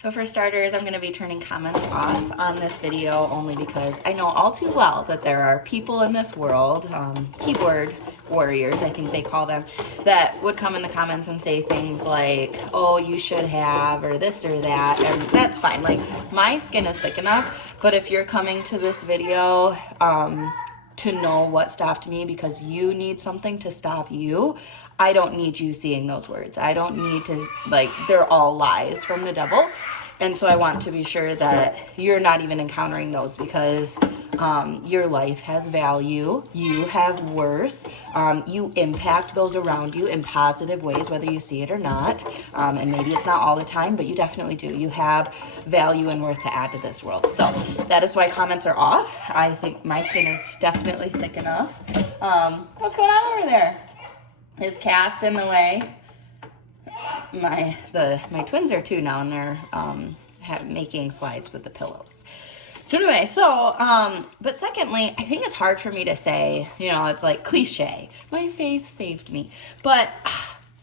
So for starters, I'm going to be turning comments off on this video only because I know all too well that there are people in this world, keyboard warriors, I think they call them, that would come in the comments and say things like, oh, you should have, or this or that, and that's fine. Like, my skin is thick enough, but if you're coming to this video to know what stopped me because you need something to stop you, I don't need you seeing those words. I don't need to, like, they're all lies from the devil. And so I want to be sure that you're not even encountering those because your life has value. You have worth. You impact those around you in positive ways, whether you see it or not. And maybe it's not all the time, but you definitely do. You have value and worth to add to this world. So that is why comments are off. I think my skin is definitely thick enough. What's going on over there? Is Cast in the way? My twins are too now, and they're making slides with the pillows. So anyway, but secondly, I think it's hard for me to say, it's like cliche, my faith saved me. But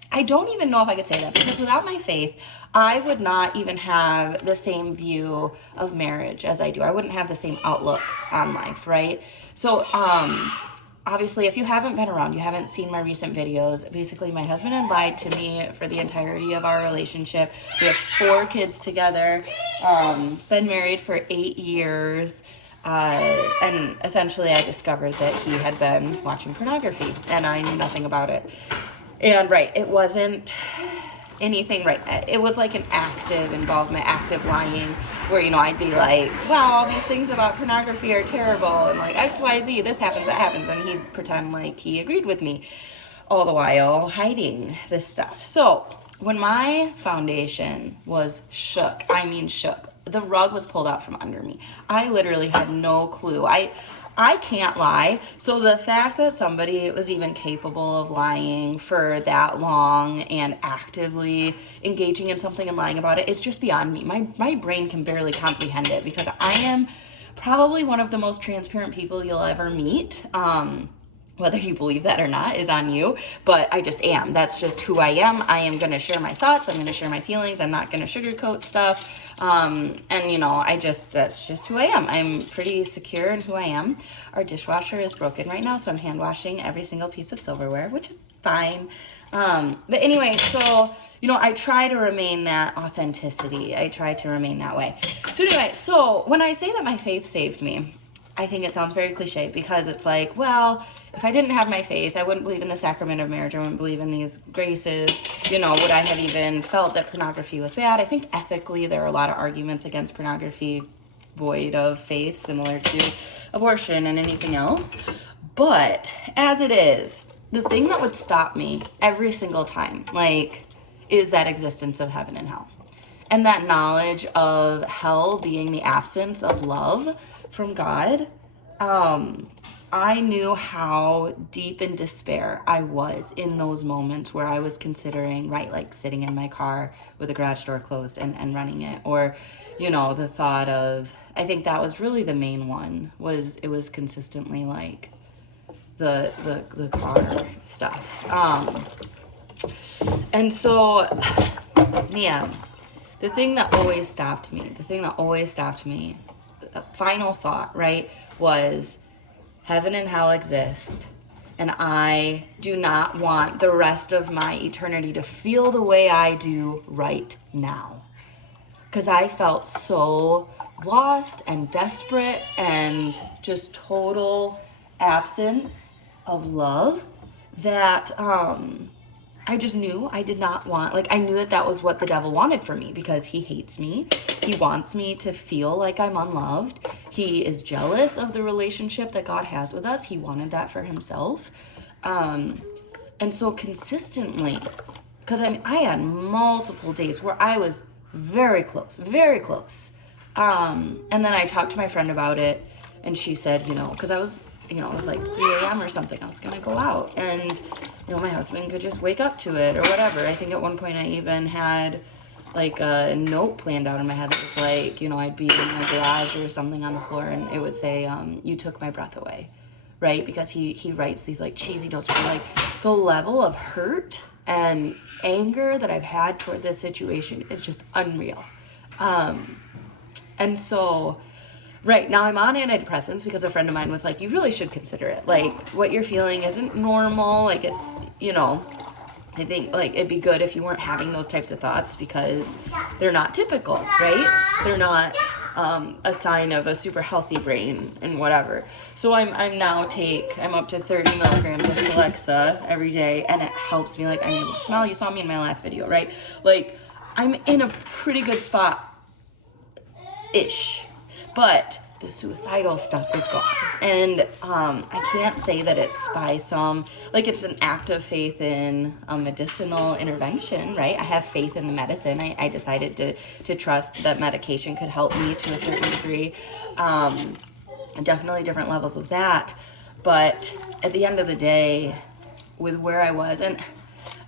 I don't even know if I could say that because without my faith, I would not even have the same view of marriage as I do. I wouldn't have the same outlook on life, right? So, obviously, if you haven't been around, you haven't seen my recent videos, basically my husband had lied to me for the entirety of our relationship. We have 4 kids together, been married for 8 years, and essentially I discovered that he had been watching pornography, and I knew nothing about it. And it wasn't anything, it was like an active involvement, active lying, where, I'd be like, wow, all these things about pornography are terrible, and like XYZ, this happens, that happens, and he'd pretend like he agreed with me, all the while hiding this stuff. So when my foundation was shook, the rug was pulled out from under me. I literally had no clue. I can't lie. So the fact that somebody was even capable of lying for that long and actively engaging in something and lying about it is just beyond me. My brain can barely comprehend it because I am probably one of the most transparent people you'll ever meet. Whether you believe that or not is on you, but I just am. That's just who I am. I am going to share my thoughts. I'm going to share my feelings. I'm not going to sugarcoat stuff. And that's just who I am. I'm pretty secure in who I am. Our dishwasher is broken right now, so I'm hand washing every single piece of silverware, which is fine. But anyway, so, I try to remain that authenticity. I try to remain that way. So anyway, so when I say that my faith saved me, I think it sounds very cliche because it's like, well, if I didn't have my faith, I wouldn't believe in the sacrament of marriage. I wouldn't believe in these graces. Would I have even felt that pornography was bad? I think ethically there are a lot of arguments against pornography void of faith, similar to abortion and anything else. But as it is, the thing that would stop me every single time, is that existence of heaven and hell. And that knowledge of hell being the absence of love from God. I knew how deep in despair I was in those moments where I was considering, sitting in my car with the garage door closed and running it. Or, the thought of, I think that was really the main one, it was consistently the car stuff. And so, man, the thing that always stopped me, the final thought, was heaven and hell exist, and I do not want the rest of my eternity to feel the way I do right now. Because I felt so lost and desperate and just total absence of love that I just knew I did not want, I knew that was what the devil wanted for me because he hates me. He wants me to feel like I'm unloved. He is jealous of the relationship that God has with us. He wanted that for himself. And so consistently, because I had multiple days where I was very close. And then I talked to my friend about it, and she said, because I was, it was 3 a.m. or something. I was going to go out, and, my husband could just wake up to it or whatever. I think at one point I even had a note planned out in my head that was I'd be in my garage or something on the floor, and it would say, you took my breath away, right? Because he writes these cheesy notes for the level of hurt and anger that I've had toward this situation is just unreal. And so right now I'm on antidepressants because a friend of mine was like, you really should consider it. Like, what you're feeling isn't normal. Like, it's, you know, I think like it'd be good if you weren't having those types of thoughts because they're not typical, right? They're not a sign of a super healthy brain and whatever. So I'm up to 30 milligrams of Celexa every day, and it helps me. Like, I'm able to smell. You saw me in my last video, right? Like, I'm in a pretty good spot ish, but the suicidal stuff is gone. And I can't say that it's by it's an act of faith in a medicinal intervention, right? I have faith in the medicine. I decided to trust that medication could help me to a certain degree. Definitely different levels of that. But at the end of the day, with where I was, and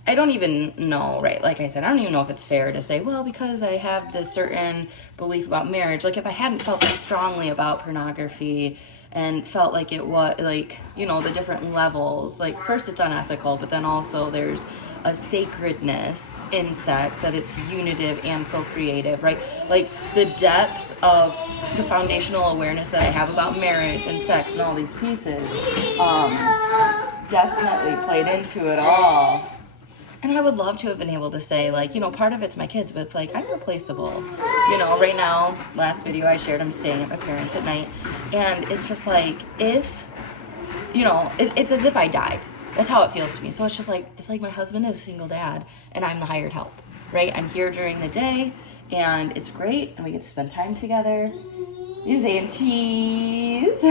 I don't even know, right? Like I said, I don't even know if it's fair to say, well, because I have this certain belief about marriage. Like, if I hadn't felt so strongly about pornography and felt like it was, like, you know, the different levels, like, first it's unethical, but then also there's a sacredness in sex, that it's unitive and procreative, right? Like, the depth of the foundational awareness that I have about marriage and sex and all these pieces definitely played into it all. And I would love to have been able to say, like, you know, part of it's my kids, but it's like, I'm replaceable. You know, right now, last video I shared, I'm staying at my parents' at night. And it's just like, if, you know, it's as if I died. That's how it feels to me. So it's just like, it's like my husband is a single dad and I'm the hired help, right? I'm here during the day and it's great and we get to spend time together. You saying cheese?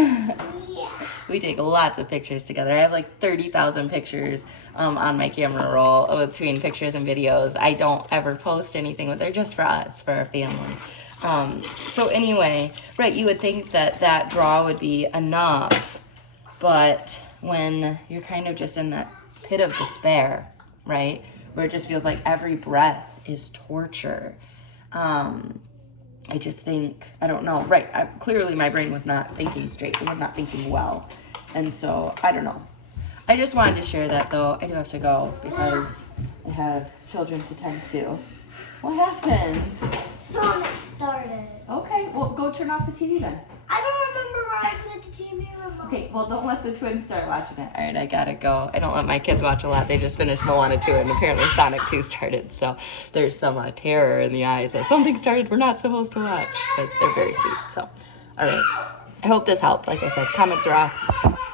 We take lots of pictures together. I have like 30,000 pictures on my camera roll between pictures and videos. I don't ever post anything, but they're just for us, for our family. So anyway, right, you would think that that draw would be enough, but when you're kind of just in that pit of despair, right, where it just feels like every breath is torture, I just think, I don't know, right, clearly my brain was not thinking straight. It was not thinking well. And so, I don't know. I just wanted to share that, though. I do have to go because I have children to tend to. What happened? Sonic started. Okay, well, go turn off the TV then. I don't remember where I put the TV remote. Okay, well, don't let the twins start watching it. All right, I gotta go. I don't let my kids watch a lot. They just finished Moana 2, and apparently Sonic 2 started. So there's some terror in the eyes that something started we're not supposed to watch because they're very sweet. So, all right. I hope this helped. Like I said, comments are off.